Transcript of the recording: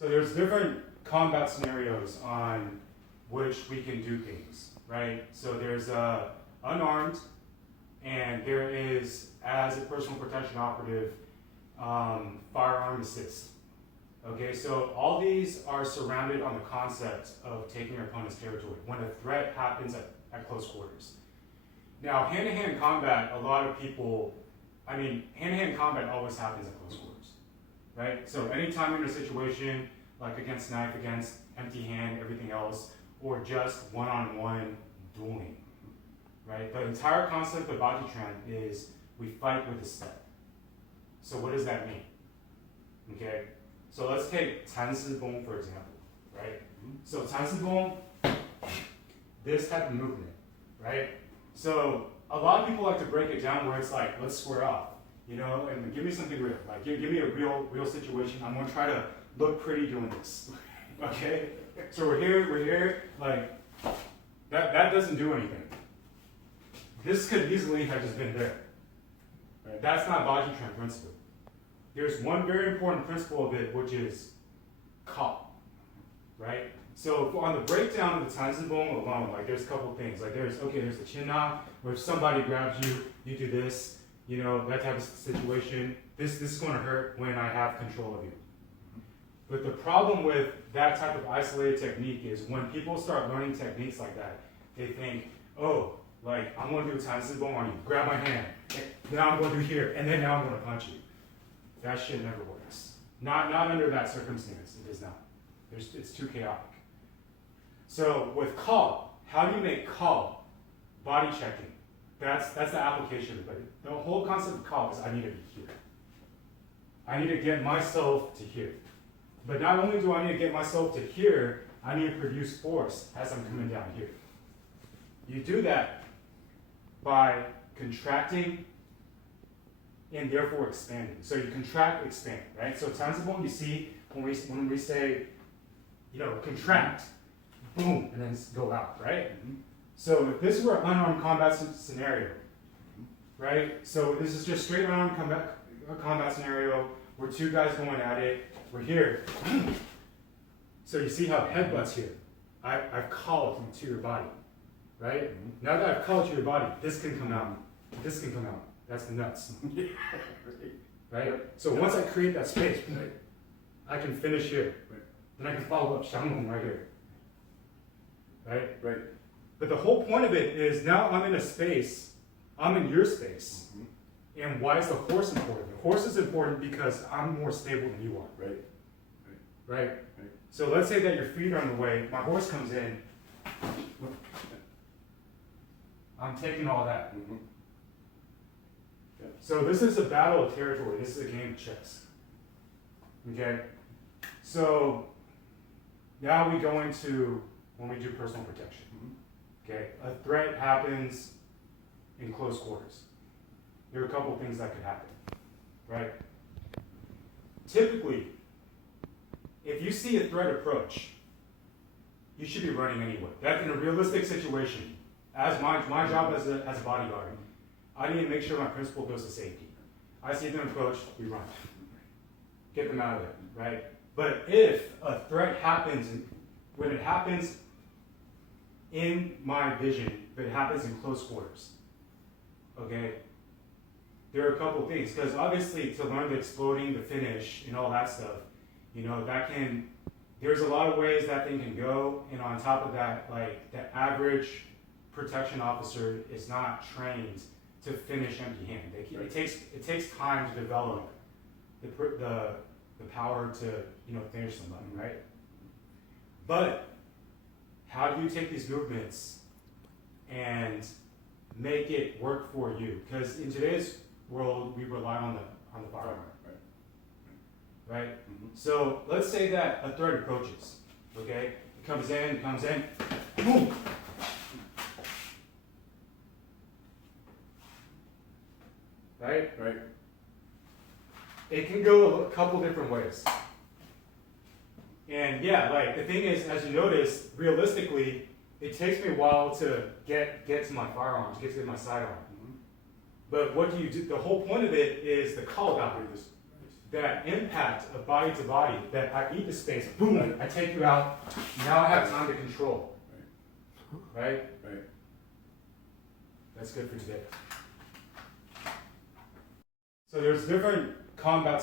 So there's different combat scenarios on which we can do things, right? So there's unarmed, and there is, as a personal protection operative, firearm assist. Okay, so all these are surrounded on the concept of taking your opponent's territory when a threat happens at close quarters. Now, hand-to-hand combat, a lot of people, hand-to-hand combat always happens at close quarters, right? So anytime you're in a situation like against knife, against empty hand, everything else, or just one-on-one dueling, right? The entire concept of Bajiquan is we fight with a step. So what does that mean? Okay, so let's take 缠丝bomb for example, right? So 缠丝bomb, this type of movement, right? So a lot of people like to break it down where it's like, let's square off, and give me something real. Like give me a real situation. I'm gonna try to look pretty doing this, okay? So we're here, like, that doesn't do anything. This could easily have just been there. Right? That's not Bajiquan principle. There's one very important principle of it, which is call, right? So on the breakdown of the 缠丝bomb alone, like there's a couple things. Like there's the chin knock, where if somebody grabs you, you do this, that type of situation. This is going to hurt when I have control of you. But the problem with that type of isolated technique is when people start learning techniques like that, they think, oh, like I'm going to do a 缠丝bomb on you, grab my hand, now I'm going to do here, and then now I'm going to punch you. That shit never works. Not under that circumstance, it does not. It's too chaotic. So with call, how do you make call body checking? That's the application of it. But the whole concept of call is I need to be here. I need to get myself to here. But not only do I need to get myself to here, I need to produce force as I'm coming down here. You do that by contracting and therefore expanding. So you contract, expand, right? So 缠丝bomb, you see when we say, contract, boom, and then go out, right? So if this were an unarmed combat scenario, right? So this is just straight unarmed combat scenario where two guys going at it. We're here. So you see how headbutts here. I've called to your body, right? Now that I've called to your body, this can come out. This can come out. That's the nuts. Right? So once I create that space, right, I can finish here. Then I can follow up Shanghong right here. Right? But the whole point of it is now I'm in a space, I'm in your space. And why is the horse important? The horse is important because I'm more stable than you are. Right? So let's say that your feet are on the way, my horse comes in, I'm taking all that. So this is a battle of territory. This is a game of chess. Okay? So now we go into when we do personal protection. Okay? A threat happens in close quarters. There are a couple things that could happen, right? Typically, if you see a threat approach, you should be running anyway. That in a realistic situation, as my job as a bodyguard, I need to make sure my principal goes to safety. I see them approach, we run. Get them out of there, right? But if a threat happens, when it happens in my vision, but it happens in close quarters, okay? There are a couple things, because obviously to learn the exploding, the finish, and all that stuff, there's a lot of ways that thing can go, and on top of that, like the average protection officer is not trained to finish empty hand. It takes time to develop the power to finish somebody, right? But how do you take these movements and make it work for you? Because in today's world, we rely on the firearm, right? So let's say that a threat approaches, okay? It comes in, boom! Right? It can go a couple different ways. And yeah, like the thing is, as you notice, realistically, it takes me a while to get to my firearms, get to my sidearm. But what do you do? The whole point of it is the call down. that impact of body to body, that I eat the space, boom, I take you out, now I have time to control. Right? Right. That's good for today. So there's different combat